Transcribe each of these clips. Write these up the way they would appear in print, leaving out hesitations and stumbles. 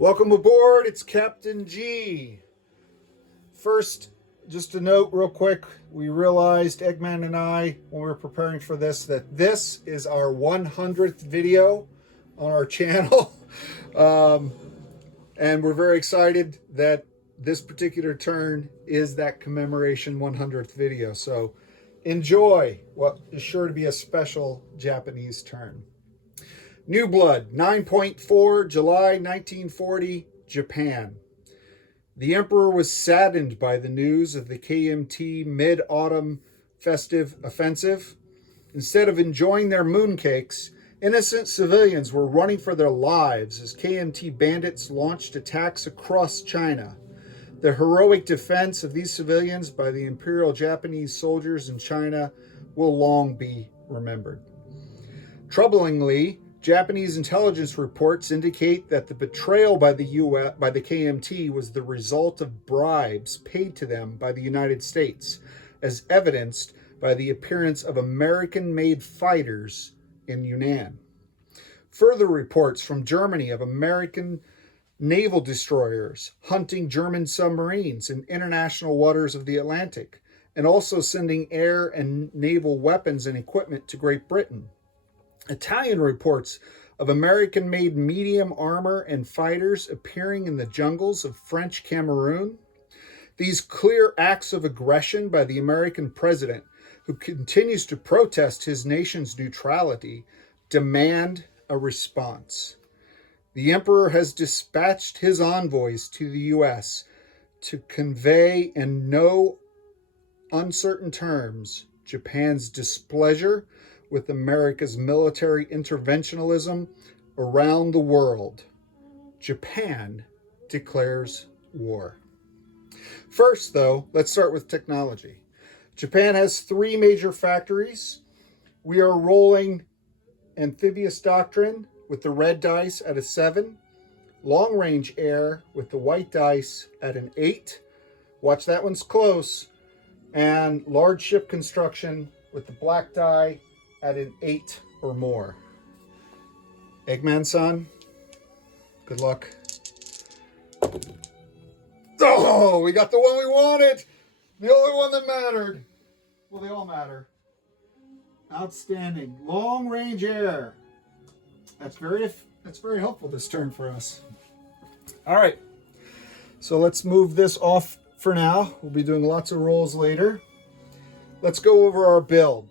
Welcome aboard, it's Captain G. First, just a note real quick, we realized, Eggman and I, when we were preparing for this, that this is our 100th video on our channel. And we're very excited that this particular turn is that commemoration 100th video. So enjoy what is sure to be a special Japanese turn. Newblood, 9.4, July 1940, Japan. The Emperor was saddened by the news of the KMT mid-autumn festive offensive. Instead of enjoying their mooncakes, innocent civilians were running for their lives as KMT bandits launched attacks across China. The heroic defense of these civilians by the Imperial Japanese soldiers in China will long be remembered. Troublingly, Japanese intelligence reports indicate that the betrayal by the KMT was the result of bribes paid to them by the United States, as evidenced by the appearance of American-made fighters in Hunan. Further reports from Germany of American naval destroyers hunting German submarines in international waters of the Atlantic, and also sending air and naval weapons and equipment to Great Britain. Italian reports of American-made medium armor and fighters appearing in the jungles of French Cameroon. These clear acts of aggression by the American president, who continues to protest his nation's neutrality, demand a response. The Emperor has dispatched his envoys to the U.S. to convey in no uncertain terms Japan's displeasure with America's military interventionism around the world. Japan declares war. First, though, let's start with technology. Japan has 3 major factories. We are rolling amphibious doctrine with the red dice at a 7, long-range air with the white dice at an 8. Watch, that one's close. And large ship construction with the black die at an 8 or more. Eggman-san, good luck. Oh, we got the one we wanted. The only one that mattered. Well, they all matter. Outstanding. Long range air. That's very helpful this turn for us. All right. So let's move this off for now. We'll be doing lots of rolls later. Let's go over our build.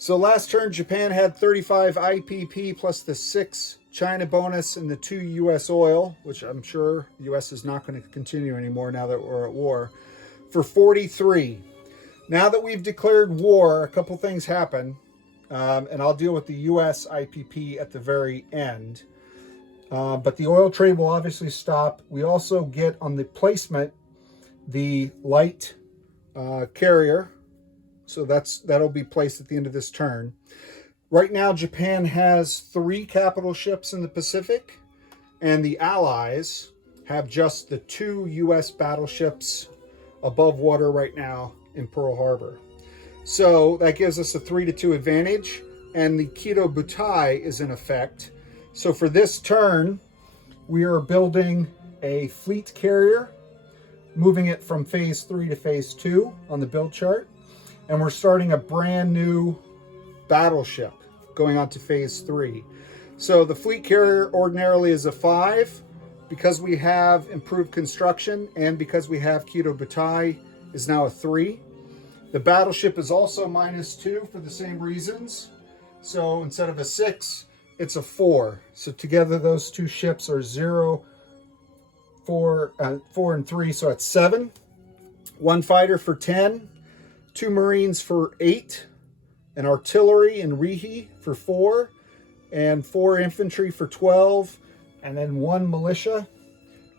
So last turn, Japan had 35 IPP plus the 6 China bonus and the 2 US oil, which I'm sure the US is not going to continue anymore now that we're at war, for 43. Now that we've declared war, a couple things happen, and I'll deal with the US IPP at the very end. But the oil trade will obviously stop. We also get on the placement the light carrier. So that'll be placed at the end of this turn. Right now, Japan has 3 capital ships in the Pacific, and the Allies have just the 2 U.S. battleships above water right now in Pearl Harbor. So that gives us a 3-2 advantage, and the Kido Butai is in effect. So for this turn, we are building a fleet carrier, moving it from phase 3 to phase 2 on the build chart. And we're starting a brand new battleship going on to phase 3. So the fleet carrier ordinarily is a 5. Because we have improved construction and because we have Kido Butai is now a 3. The battleship is also -2 for the same reasons. So instead of a 6, it's a 4. So together those 2 ships are 0, 4, 4 and 3. So it's 7. 1 fighter for 10. 2 Marines for 8, an artillery and rehe for 4, and 4 infantry for 12, and then 1 militia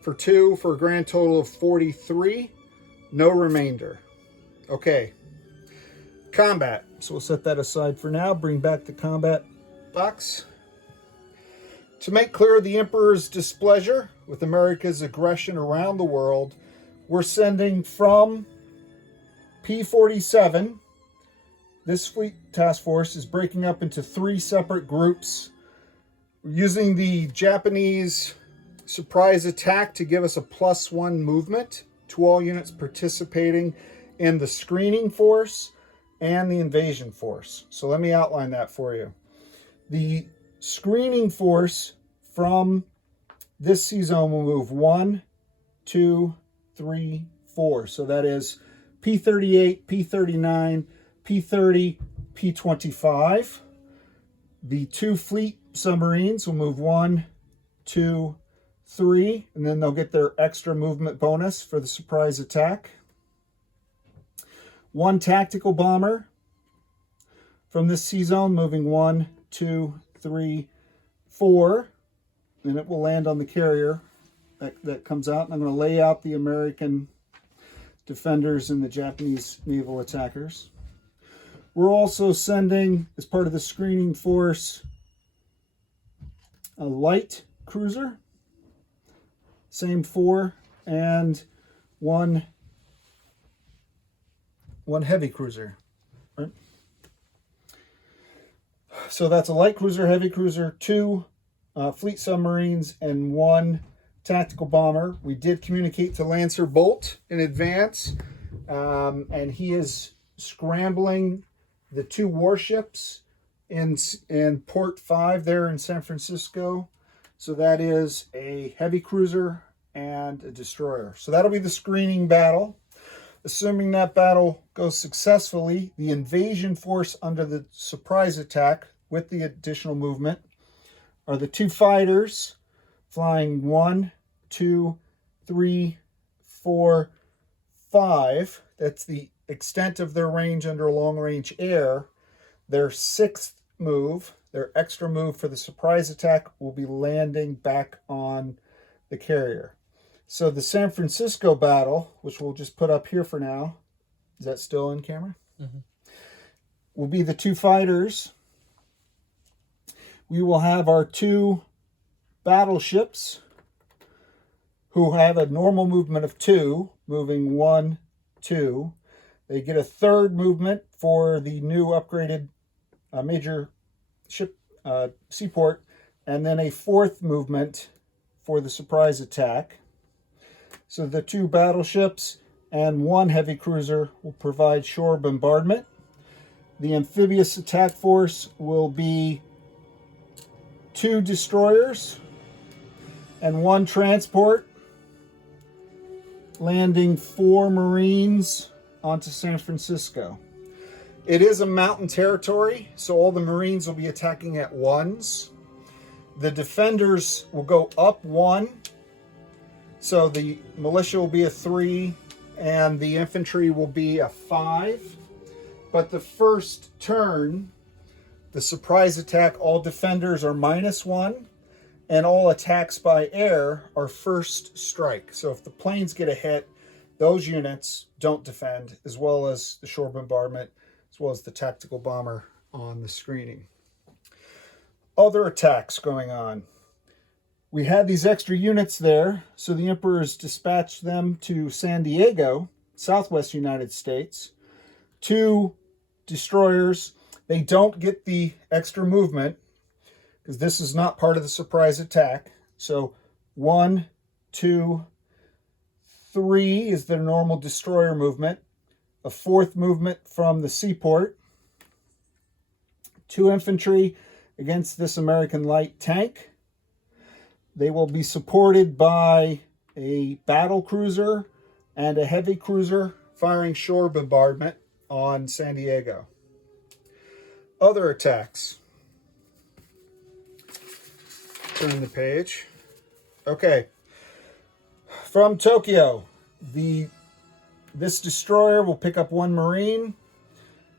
for 2, for a grand total of 43. No remainder. Okay. Combat. So we'll set that aside for now. Bring back the combat box. To make clear the Emperor's displeasure with America's aggression around the world, we're sending from P-47. This fleet task force is breaking up into 3 separate groups. We're using the Japanese surprise attack to give us a +1 movement to all units participating in the screening force and the invasion force. So let me outline that for you. The screening force from this sea zone will move 1, 2, 3, 4. So that is P38, P39, P30, P25. The 2 fleet submarines will move 1, 2, 3, and then they'll get their extra movement bonus for the surprise attack. 1 tactical bomber from this sea zone moving 1, 2, 3, 4, and it will land on the carrier that comes out. And I'm going to lay out the American defenders and the Japanese naval attackers. We're also sending, as part of the screening force, a light cruiser, same 4, and one heavy cruiser. Right? So that's a light cruiser, heavy cruiser, 2 fleet submarines, and 1 tactical bomber. We did communicate to Lancer Bolt in advance, and he is scrambling the 2 warships in Port 5 there in San Francisco. So that is a heavy cruiser and a destroyer. So that'll be the screening battle. Assuming that battle goes successfully, the invasion force under the surprise attack with the additional movement are the 2 fighters flying 1, 2, 3, 4, 5. That's the extent of their range under long-range air. Their 6th move, their extra move for the surprise attack, will be landing back on the carrier. So the San Francisco battle, which we'll just put up here for now, is that still in camera? Mm-hmm. Will be the 2 fighters. We will have our 2 battleships who have a normal movement of 2, moving 1, 2. They get a 3rd movement for the new upgraded major ship seaport, and then a 4th movement for the surprise attack. So the 2 battleships and 1 heavy cruiser will provide shore bombardment. The amphibious attack force will be 2 destroyers and 1 transport, landing 4 Marines onto San Francisco. It is a mountain territory, so all the Marines will be attacking at ones. The defenders will go up 1, so the militia will be a 3, and the infantry will be a 5. But the first turn, the surprise attack, all defenders are -1, and all attacks by air are first strike. So if the planes get a hit, those units don't defend, as well as the shore bombardment, as well as the tactical bomber on the screening. Other attacks going on. We had these extra units there, so the Emperor's dispatched them to San Diego, southwest United States. 2 destroyers. They don't get the extra movement because this is not part of the surprise attack. So 1, 2, 3 is their normal destroyer movement. A 4th movement from the seaport. 2 infantry against this American light tank. They will be supported by a battle cruiser and a heavy cruiser firing shore bombardment on San Diego. Other attacks. Turn the page. Okay. From Tokyo, this destroyer will pick up 1 Marine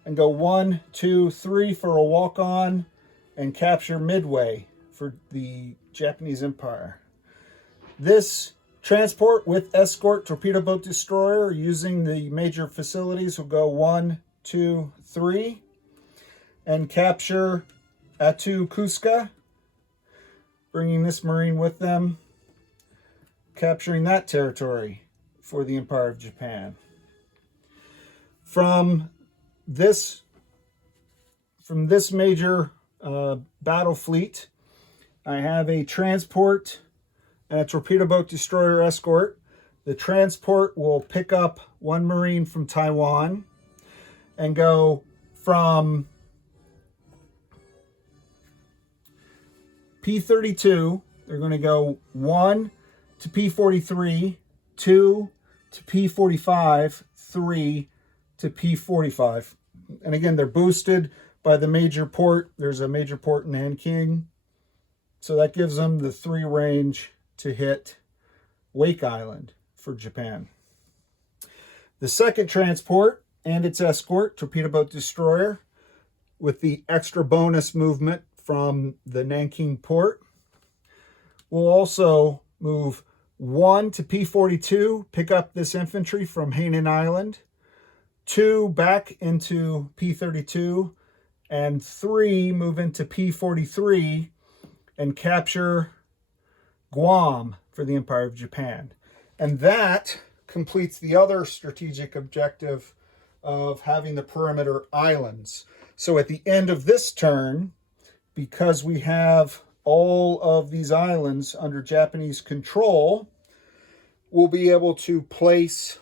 and go 1, 2, 3 for a walk-on and capture Midway for the Japanese Empire. This transport with escort torpedo boat destroyer using the major facilities will go 1, 2, 3 and capture Atu Kuska, bringing this Marine with them, capturing that territory for the Empire of Japan. From this major battle fleet, I have a transport and a torpedo boat destroyer escort. The transport will pick up one Marine from Taiwan and go from P-32. They're going to go 1 to P-43, 2 to P-45, 3 to P-45. And again, they're boosted by the major port. There's a major port in Nanking. So that gives them the 3 range to hit Wake Island for Japan. The second transport and its escort, torpedo boat destroyer, with the extra bonus movement from the Nanking port, will also move 1 to P-42, pick up this infantry from Hainan Island, 2 back into P-32, and 3 move into P-43 and capture Guam for the Empire of Japan. And that completes the other strategic objective of having the perimeter islands. So at the end of this turn, because we have all of these islands under Japanese control, we'll be able to place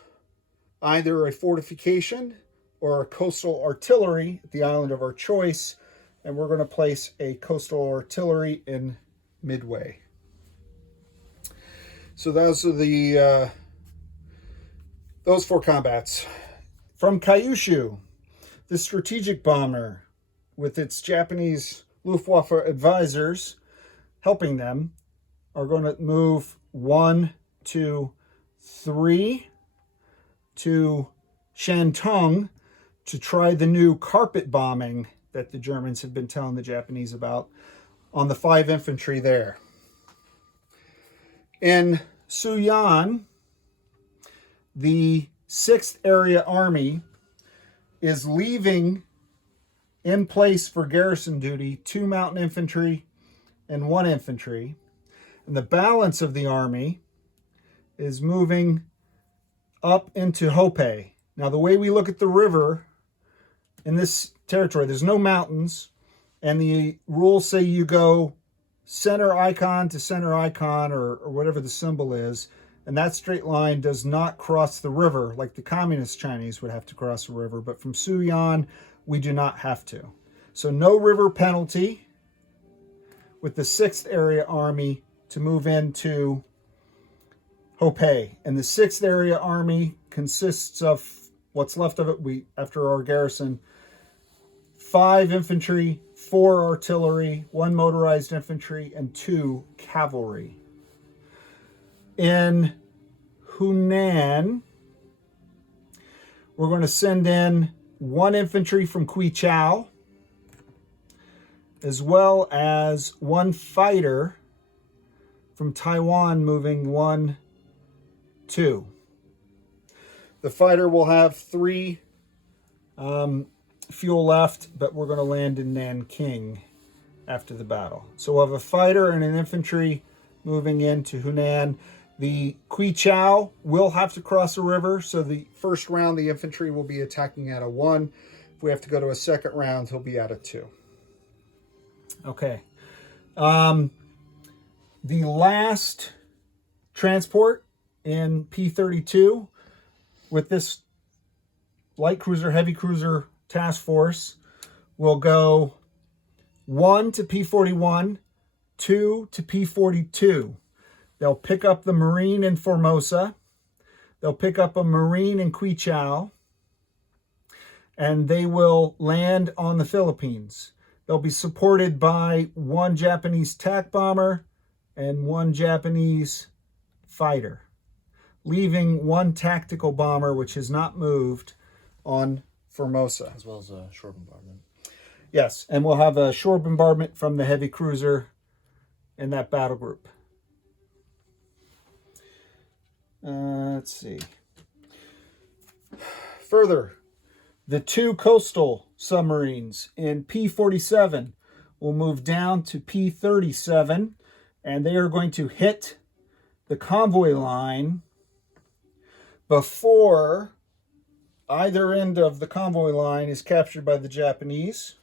either a fortification or a coastal artillery at the island of our choice, and we're going to place a coastal artillery in Midway. So those are the those 4 combats. From Kyushu, the strategic bomber, with its Japanese Luftwaffe advisors helping them, are going to move 1, 2, 3 to Shantung to try the new carpet bombing that the Germans have been telling the Japanese about on the 5 infantry there. In Siuyuan, the 6th Area Army is leaving in place for garrison duty 2 mountain infantry and 1 infantry. And the balance of the army is moving up into Hopeh. Now, the way we look at the river in this territory, there's no mountains, and the rules say you go center icon to center icon, or whatever the symbol is, and that straight line does not cross the river like the communist Chinese would have to cross the river, but from Siuyuan, we do not have to. So no river penalty with the 6th Area Army to move into Hopeh. And the 6th Area Army consists of what's left of it, after our garrison, 5 infantry, 4 artillery, 1 motorized infantry, and 2 cavalry. In Hunan, we're going to send in 1 infantry from Quichao, as well as 1 fighter from Taiwan, moving 1, 2. The fighter will have 3 fuel left, but we're going to land in Nanking after the battle. So we'll have a fighter and an infantry moving into Hunan. The Quichao will have to cross a river, so the first round the infantry will be attacking at a 1. If we have to go to a second round, he'll be at a 2. Okay. The last transport in P-32 with this light cruiser, heavy cruiser task force will go 1 to P-41, 2 to P-42. They'll pick up the Marine in Formosa. They'll pick up a Marine in Quichao. And they will land on the Philippines. They'll be supported by 1 Japanese TAC bomber and 1 Japanese fighter, leaving 1 tactical bomber, which has not moved, on Formosa. As well as a shore bombardment. Yes, and we'll have a shore bombardment from the heavy cruiser in that battle group. Let's see. Further, the 2 coastal submarines in P-47 will move down to P-37, and they are going to hit the convoy line before either end of the convoy line is captured by the Japanese.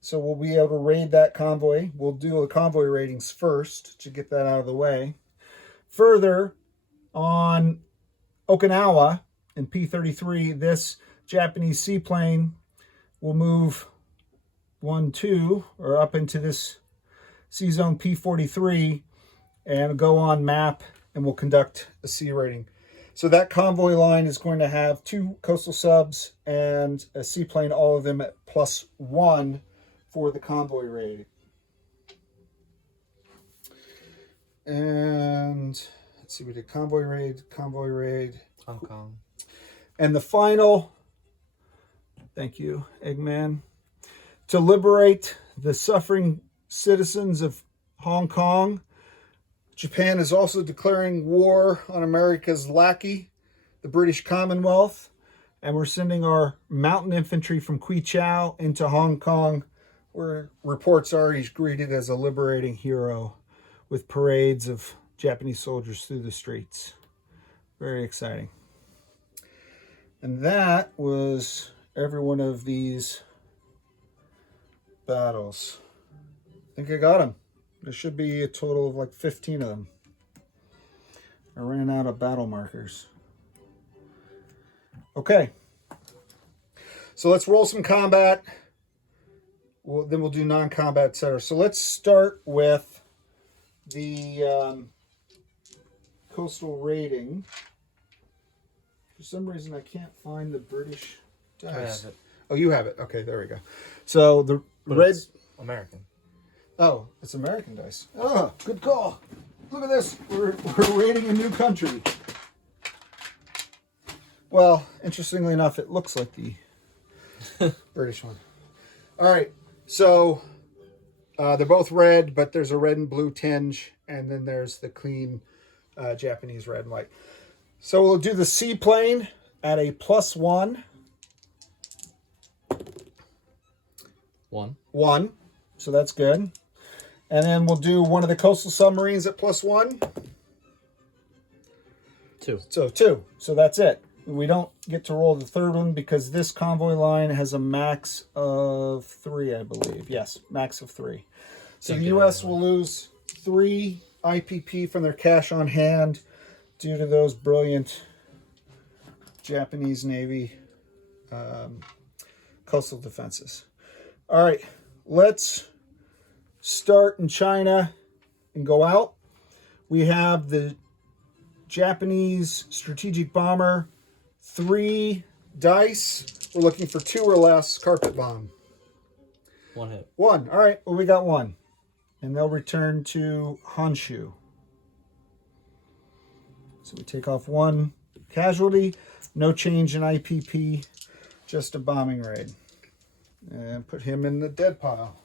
So we'll be able to raid that convoy. We'll do the convoy ratings first to get that out of the way. Further, on Okinawa in P-33, this Japanese seaplane will move 1, 2, or up into this sea zone P-43 and go on map and will conduct a sea rating. So that convoy line is going to have 2 coastal subs and a seaplane, all of them at +1 for the convoy rating. And let's see, we did convoy raid, Hong Kong. and the final, thank you, Eggman, to liberate the suffering citizens of Hong Kong. Japan is also declaring war on America's lackey, the British Commonwealth, and we're sending our mountain infantry from Kui Chau into Hong Kong, where reports are he's greeted as a liberating hero with parades of Japanese soldiers through the streets. Very exciting. And that was every one of these battles. I think I got them. There should be a total of like 15 of them. I ran out of battle markers. Okay. So let's roll some combat. Then we'll do non-combat, etc. So let's start with the coastal rating. For some reason, I can't find the British dice. I have it. Oh, you have it. Okay, there we go. So the red... It's American. Oh, it's American dice. Oh, good call. Look at this. We're raiding a new country. Well, interestingly enough, it looks like the British one. All right. So they're both red, but there's a red and blue tinge, and then there's the clean Japanese red and white. So we'll do the seaplane at a +1. 1. 1. So that's good. And then we'll do one of the coastal submarines at +1. 2. So 2. So that's it. We don't get to roll the third one because this convoy line has a max of 3, I believe. Yes, max of 3. So the U.S. will lose 3 IPP from their cash on hand due to those brilliant Japanese Navy coastal defenses. All right, let's start in China and go out. We have the Japanese strategic bomber, 3 dice. We're looking for 2 or less. Carpet bomb. 1 hit. 1. All right, well, we got 1. And they'll return to Honshu. So we take off 1 casualty. No change in IPP. Just a bombing raid. And put him in the dead pile.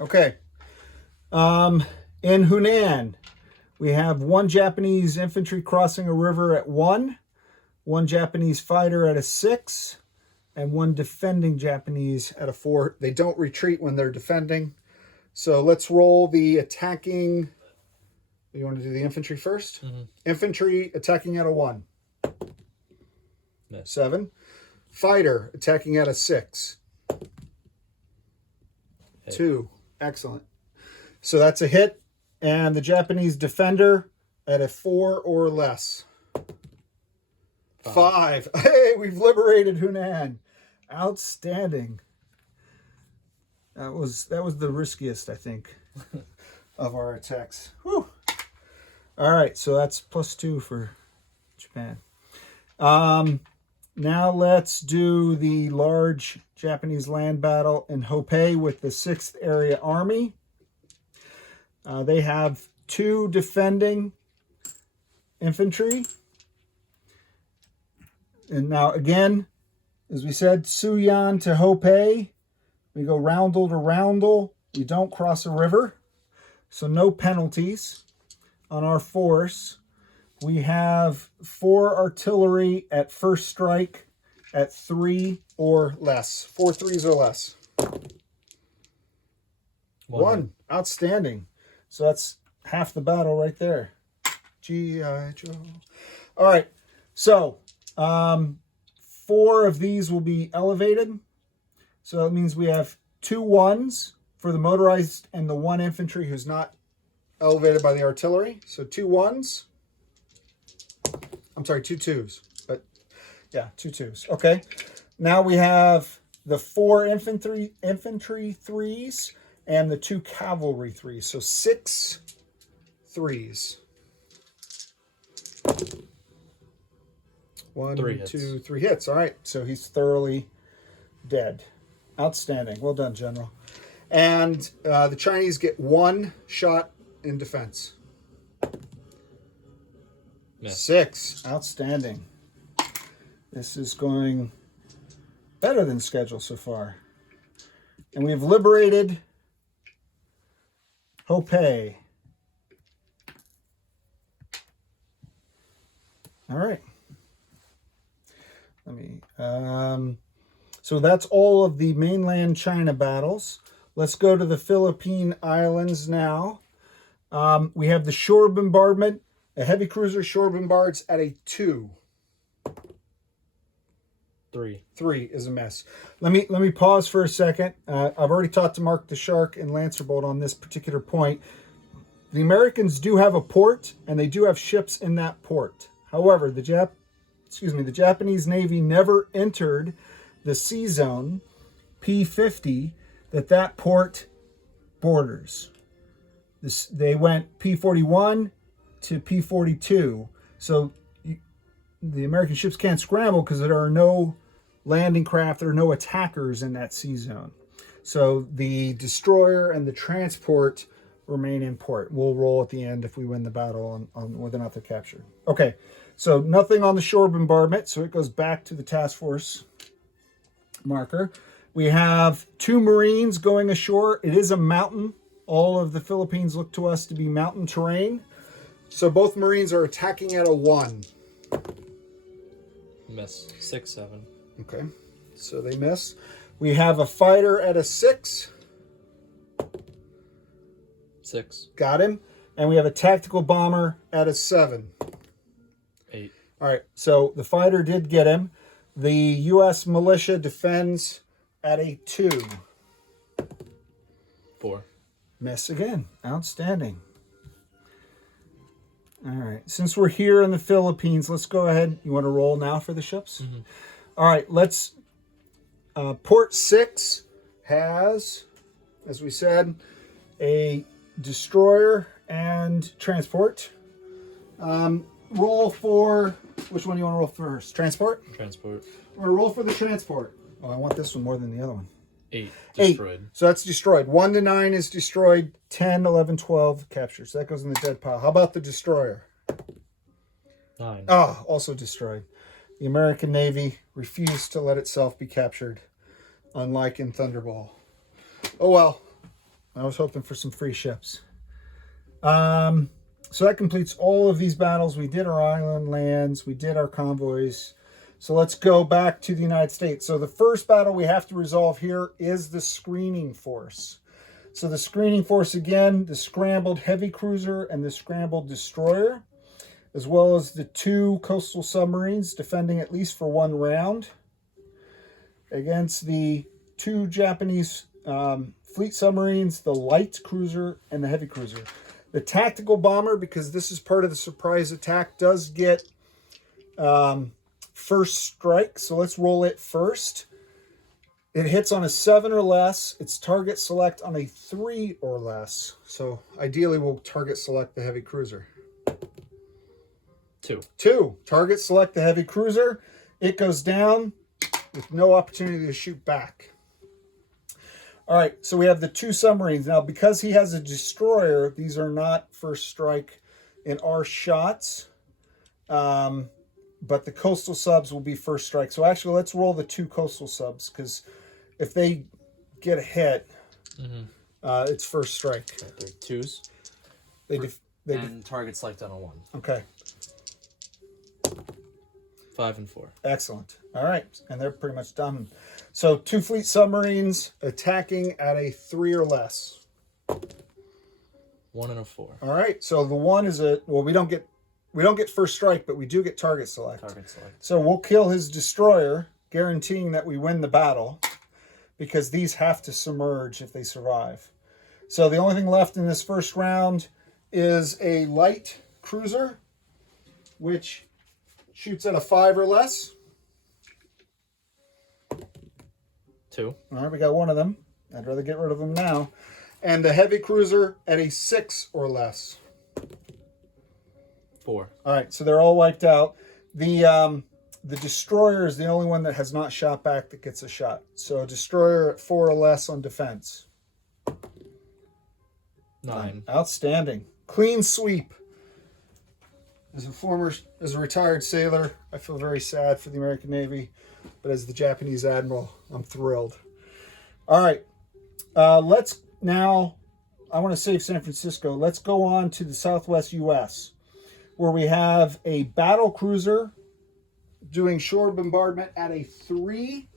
Okay. In Hunan, we have 1 Japanese infantry crossing a river at 1, 1 Japanese fighter at a 6, and 1 defending Japanese at a 4. They don't retreat when they're defending. So let's roll the attacking. You want to do the infantry first? Mm-hmm. Infantry attacking at a 1. Miss. 7. Fighter attacking at a 6. Hit. 2. Excellent. So that's a hit. And the Japanese defender at a 4 or less. 5. Hey, we've liberated Hunan. Outstanding. That was the riskiest, I think, of our attacks. Whew. All right, so that's +2 for Japan. Now let's do the large Japanese land battle in Hopeh with the 6th Area Army. They have 2 defending infantry. And now again, as we said, Siuyuan to Hopeh. We go roundel to roundel. We don't cross a river. So no penalties on our force. We have 4 artillery at first strike at 3 or less. 4 3s or less. 1. Outstanding. So that's half the battle right there. G.I. Joe. All right. So 4 of these will be elevated. So that means we have 2 1s for the motorized and the 1 infantry who's not elevated by the artillery. So 2 1s. I'm sorry, 2 2s. But yeah, 2 2s. Okay. Now we have the 4 infantry 3s and the 2 cavalry 3s. So 6 3s. 1, 3 hits. 2, 3 hits. All right. So he's thoroughly dead. Outstanding. Well done, General. And the Chinese get 1 shot in defense. Miss. 6. Outstanding. This is going better than scheduled so far. And we've liberated Hopeh. All right. Let me. So that's all of the mainland China battles. Let's go to the Philippine Islands now. We have the shore bombardment. A heavy cruiser shore bombards at a 2. 3. 3 is a miss. Let me pause for a second. I've already talked to Mark the Shark and Lancerbolt on this particular point. The Americans do have a port, and they do have ships in that port. However, the Japanese Navy never entered the sea zone P50 that port borders. They went P41 to P42. So the American ships can't scramble because there are no landing craft, there are no attackers in that sea zone. So the destroyer and the transport remain in port. We'll roll at the end if we win the battle on whether or not they're captured. Okay, so nothing on the shore bombardment, so it goes back to the task force marker. We have 2 Marines going ashore. It is a mountain. All of the Philippines look to us to be mountain terrain. So both Marines are attacking at a 1. Miss. 6, 7. Okay, so they miss. We have a fighter at a 6. 6. Got him. And we have a tactical bomber at a 7. 8. All right, so the fighter did get him. The U.S. militia defends at a 2. 4. Miss again. Outstanding. All right, since we're here in the Philippines, let's go ahead. You want to roll now for the ships? Mm-hmm. All right, let's... Port 6 has, as we said, a destroyer and transport. Roll for... Which one do you want to roll first? Transport? Transport. We're going to roll for the transport. Oh, I want this one more than the other one. 8. 8. Destroyed. So that's destroyed. 1 to 9 is destroyed. 10, 11, 12 captured. So that goes in the dead pile. How about the destroyer? 9. Ah, also destroyed. The American Navy refused to let itself be captured, unlike in Thunderball. Oh well. I was hoping for some free ships. So that completes all of these battles. We did our island lands. We did our convoys. So let's go back to the United States. So the first battle we have to resolve here is the screening force. So the screening force, again, the scrambled heavy cruiser and the scrambled destroyer, as well as the 2 coastal submarines defending at least for 1 round against the 2 Japanese fleet submarines, the light cruiser and the heavy cruiser. The tactical bomber, because this is part of the surprise attack, does get first strike. So let's roll it first. It hits on a 7 or less. Its target select on a 3 or less. So ideally we'll target select the heavy cruiser. 2. 2. Target select the heavy cruiser. It goes down with no opportunity to shoot back. All right, so we have the 2 submarines. Now, because he has a destroyer, these are not first strike in our shots. But the coastal subs will be first strike. So actually, let's roll the 2 coastal subs, because if they get a hit, it's first strike. They're 2s. And target select on a 1. Okay. 5 and 4. Excellent. All right, and they're pretty much done. So 2 fleet submarines attacking at a 3 or less. 1 and a 4. All right, so the 1 is we don't get first strike, but we do get target select. Target select. So we'll kill his destroyer, guaranteeing that we win the battle, because these have to submerge if they survive. So the only thing left in this first round is a light cruiser, which shoots at a 5 or less. 2. All right, we got one of them. I'd rather get rid of them now. And a heavy cruiser at a 6 or less. 4. All right, so they're all wiped out. The destroyer is the only one that has not shot back that gets a shot. So destroyer at 4 or less on defense. 9. Outstanding. Clean sweep. As a retired sailor, I feel very sad for the American Navy, but as the Japanese admiral, I'm thrilled. All right, let's now. I want to save San Francisco. Let's go on to the Southwest U.S., where we have a battle cruiser doing shore bombardment at a 3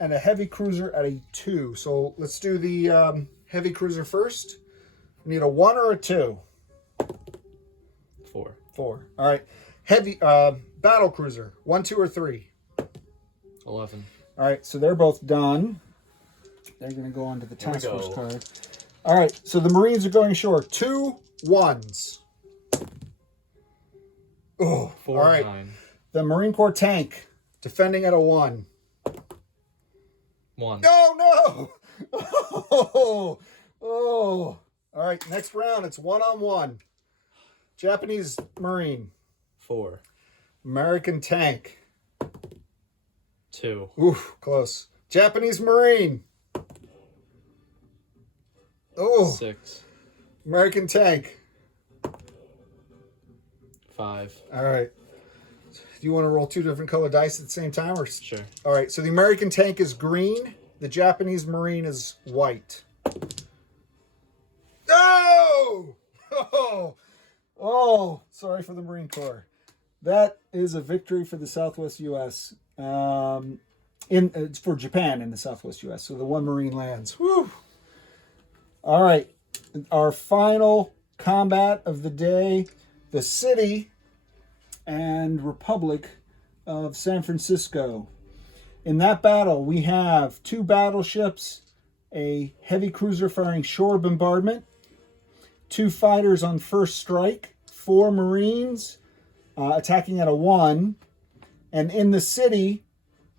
and a heavy cruiser at a 2. So let's do the heavy cruiser first. We need a 1 or a 2. 4. 4. All right. Heavy battle cruiser. 1, 2, or 3. 11. All right. So they're both done. They're going to go on to the task force card. All right. So the Marines are going ashore. 2 1s. Oh, 4. all right. 9. The Marine Corps tank defending at a 1. 1. No, no. Oh. All right. Next round. It's 1-on-1. Japanese Marine. 4. American tank. 2. Oof, close. Japanese Marine. Oh. 6. American tank. 5. All right. Do you want to roll 2 different color dice at the same time? Or... Sure. All right. So the American tank is green. The Japanese Marine is white. Oh! Oh! Sorry for the Marine Corps. That is a victory for the Southwest U.S. It's for Japan in the Southwest U.S. So the 1 Marine lands. Whew. All right. Our final combat of the day. The city and Republic of San Francisco. In that battle, we have 2 battleships, a heavy cruiser firing shore bombardment, 2 fighters on first strike, 4 Marines attacking at a 1. And in the city,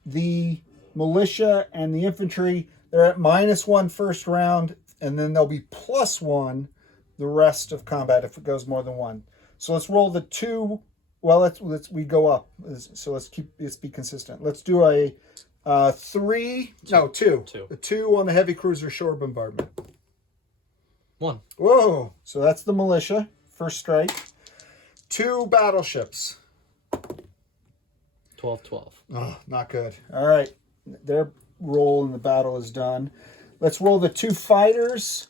the militia and the infantry, they're at -1 first round, and then they'll be +1 the rest of combat if it goes more than 1. So let's roll the 2. Well, we go up. So let's be consistent. Let's do a 3. No, 2. 2. A 2 on the heavy cruiser shore bombardment. 1. Whoa! So that's the militia. First strike. 2 battleships. 12. Oh, not good. All right. Their role in the battle is done. Let's roll the 2 fighters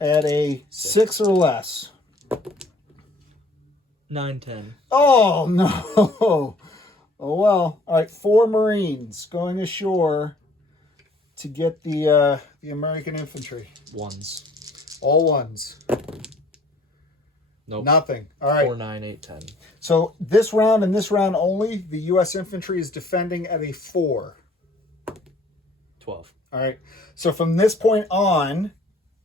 at a 6 or less. 9, 10. Oh, no. Oh, well. All right. 4 Marines going ashore to get the American infantry. 1s. All 1s. Nope. Nothing. All right. 4, 9, 8, 10. So this round and this round only, the U.S. infantry is defending at a 4. 12. All right. So from this point on,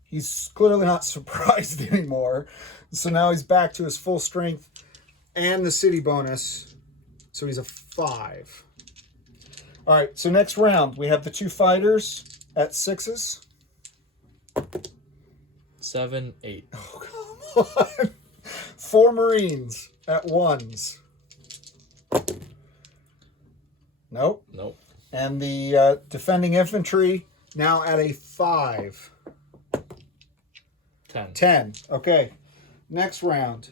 he's clearly not surprised anymore. So now he's back to his full strength and the city bonus. So he's a 5. All right. So next round, we have the 2 fighters at 6s. 7, 8. Oh, come on. 4 Marines at 1s. Nope. Nope. And the defending infantry now at a 5. 10. 10. Okay. Next round.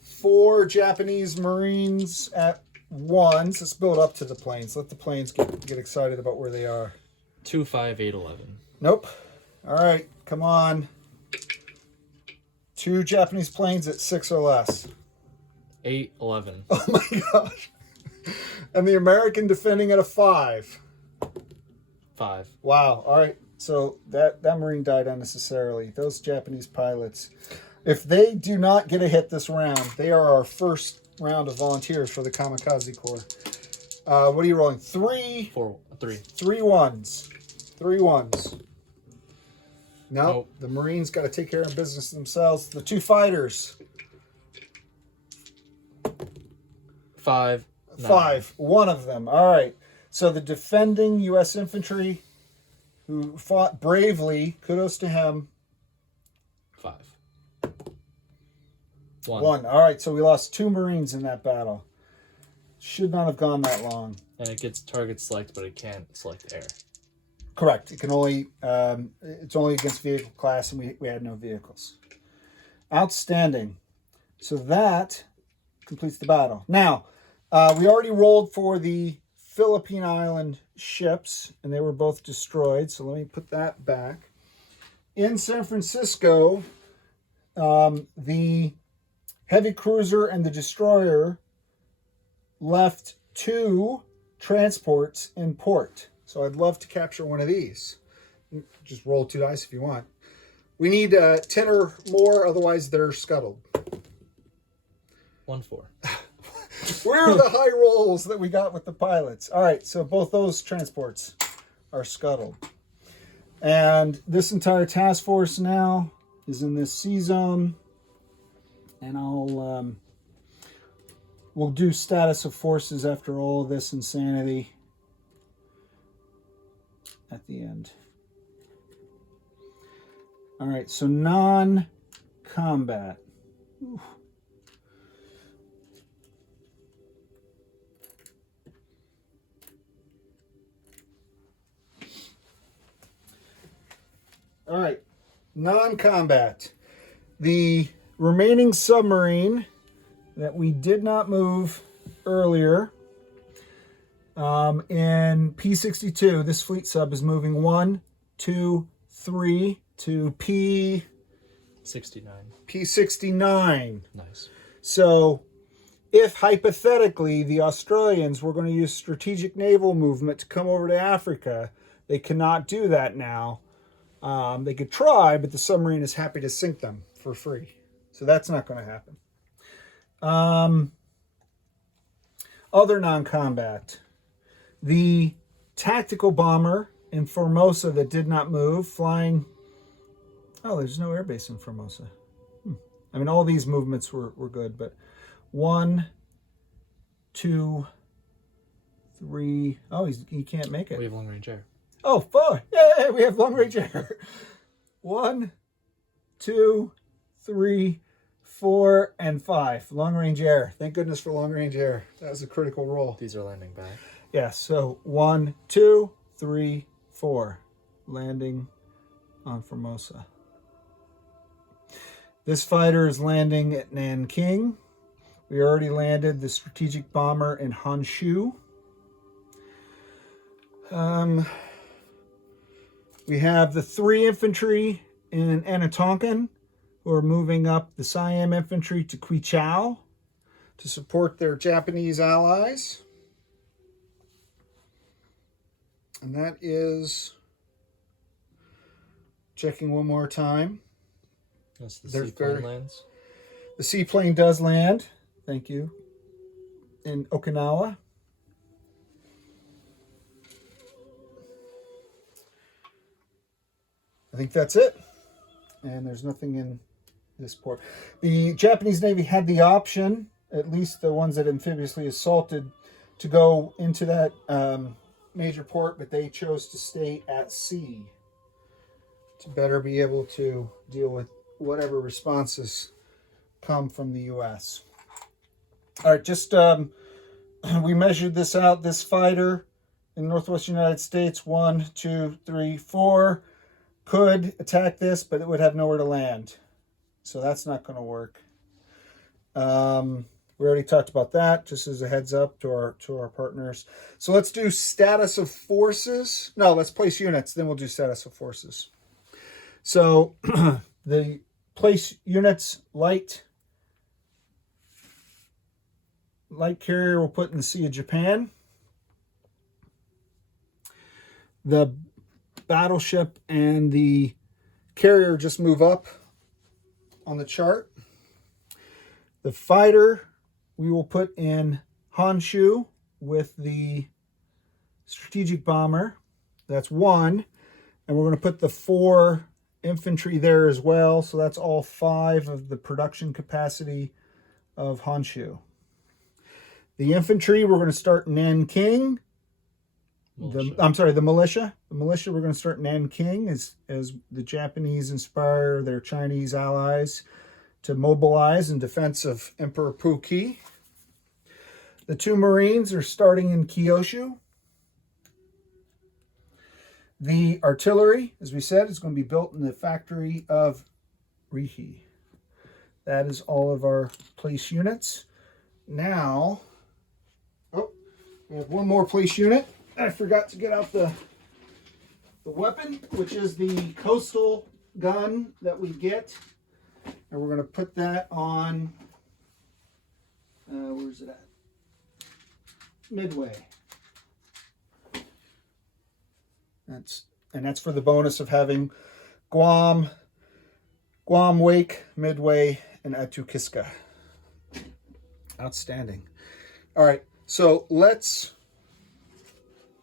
4 Japanese Marines at 1s. Let's build up to the planes. Let the planes get excited about where they are. 2, 5, 8, 11. Nope. All right. Come on. 2 Japanese planes at 6 or less. 8, 11. Oh my gosh. And the American defending at a 5. 5. Wow. All right. So that Marine died unnecessarily. Those Japanese pilots, if they do not get a hit this round, they are our first round of volunteers for the Kamikaze Corps. What are you rolling? 3? 4, 3. 3 1s. 3 1s. Nope. The Marines got to take care of business themselves. The two fighters. 5. 9. 5. One of them. All right. So the defending U.S. infantry who fought bravely, kudos to him. 5. 1. 1. All right. So we lost 2 Marines in that battle. Should not have gone that long. And it gets target select, but it can't select air. Correct. It can only it's only against vehicle class, and we had no vehicles. Outstanding. So that completes the battle. Now, we already rolled for the Philippine Island ships, and they were both destroyed. So let me put that back. In San Francisco, the heavy cruiser and the destroyer left 2 transports in port. So I'd love to capture one of these. Just roll 2 dice if you want. We need 10 or more, otherwise they're scuttled. 1, 4. Where are the high rolls that we got with the pilots? All right, so both those transports are scuttled. And this entire task force now is in this sea zone. And we'll do status of forces after all of this insanity at the end. All right, so non-combat. Ooh. All right, non-combat. The remaining submarine that we did not move earlier in P62, this fleet sub is moving 1, 2, 3 to P69. 69. Nice. So if hypothetically the Australians were going to use strategic naval movement to come over to Africa, they cannot do that now. They could try, but the submarine is happy to sink them for free. So that's not going to happen. Other non-combat. The tactical bomber in Formosa that did not move, flying... Oh, there's no airbase in Formosa. I mean, all these movements were good, but 1, 2, 3... Oh, he can't make it. We have long-range air. Oh, 4. Yay, we have long-range air. 1, 2, 3, 4, and 5. Long-range air. Thank goodness for long-range air. That was a critical roll. These are landing back. Yeah, so 1, 2, 3, 4. Landing on Formosa. This fighter is landing at Nanking. We already landed the strategic bomber in Honshu. We have the 3 infantry in Tonkin who are moving up the Siam infantry to Kwichao to support their Japanese allies. And that is, checking one more time. That's the seaplane lands. The seaplane does land. Thank you. In Okinawa. I think that's it. And there's nothing in this port. The Japanese Navy had the option, at least the ones that amphibiouslly assaulted, to go into that major port, but they chose to stay at sea to better be able to deal with whatever responses come from the U.S. All right, just we measured this out. This fighter in Northwest United States, 1, 2, 3, 4, could attack this, but it would have nowhere to land. So that's not going to work. We already talked about that, just as a heads up to our partners. So let's do status of forces. No, let's place units, then we'll do status of forces. So the place units, light carrier we'll put in the Sea of Japan. The battleship and the carrier just move up on the chart. The fighter we will put in Honshu with the strategic bomber. That's 1. And we're going to put the 4 infantry there as well. So that's all 5 of the production capacity of Honshu. The infantry, we're going to start in Nanking. The militia. The militia, we're going to start in Nanking as the Japanese inspire their Chinese allies to mobilize in defense of Emperor Puqi. The 2 Marines are starting in Kyushu. The artillery, as we said, is going to be built in the factory of Rihi. That is all of our police units. Now, we have one more police unit. I forgot to get out the weapon, which is the coastal gun that we get. And we're going to put that on, where's it at? Midway. That's for the bonus of having Guam, Wake, Midway, and Atukiska. Outstanding. All right, so let's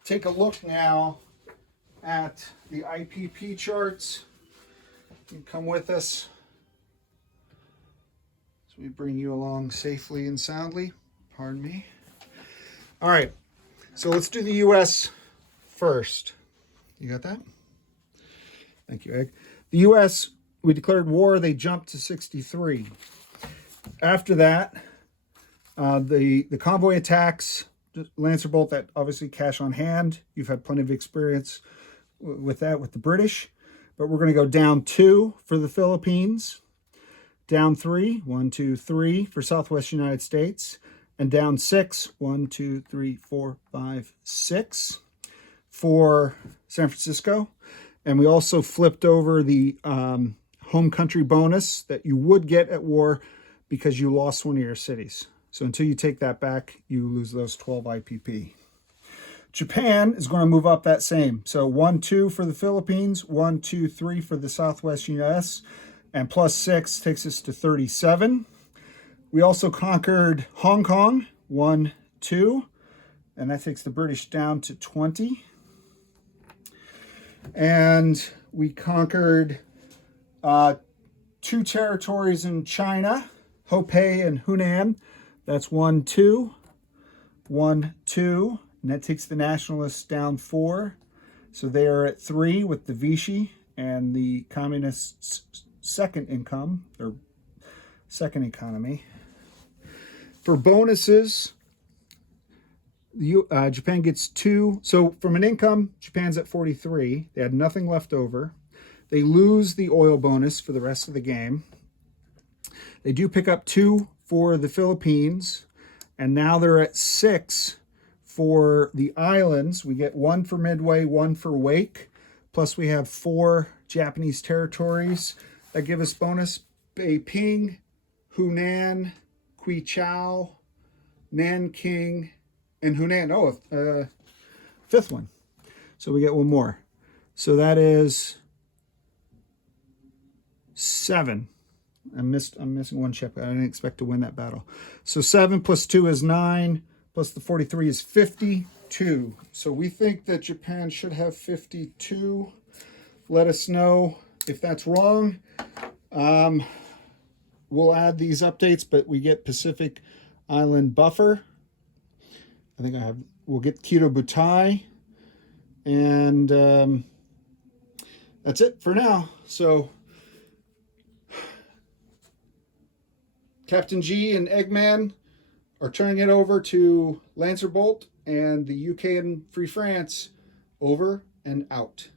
take a look now at the IPP charts. You can come with us as we bring you along safely and soundly. Pardon me. All right, so let's do the U.S. first. You got that? Thank you, Egg. The U.S., we declared war. They jumped to 63. After that, the convoy attacks, Lancer Bolt, that obviously cash on hand. You've had plenty of experience with that with the British. But we're going to go down 2 for the Philippines, down 3, 1, 2, 3 for Southwest United States, and down 6, 1, 2, 3, 4, 5, 6 for San Francisco. And we also flipped over the home country bonus that you would get at war because you lost one of your cities. So until you take that back, you lose those 12 IPP. Japan is going to move up that same. So 1, 2 for the Philippines, 1, 2, 3 for the Southwest US, and plus 6 takes us to 37. We also conquered Hong Kong, 1, 2, and that takes the British down to 20. And we conquered 2 territories in China, Hopeh and Hunan. That's 1, 2, 1, 2, and that takes the nationalists down 4. So they are at 3 with the Vichy and the communists' second income, or second economy. For bonuses, Japan gets 2. So from an income, Japan's at 43. They had nothing left over. They lose the oil bonus for the rest of the game. They do pick up 2 for the Philippines, and now they're at 6 for the islands. We get 1 for Midway, 1 for Wake, plus we have 4 Japanese territories that give us bonus: Beiping, Hunan, Qichao, Nanking, and Hunan. Oh, 5th one. So we get 1 more. So that is 7. I'm missing 1 ship. I didn't expect to win that battle. So 7 plus 2 is 9, plus the 43 is 52. So we think that Japan should have 52. Let us know if that's wrong. We'll add these updates, but we get Pacific Island Buffer. I think we'll get Keto Butai. And that's it for now. So Captain G and Eggman are turning it over to Lancer Bolt, and the UK and Free France over and out.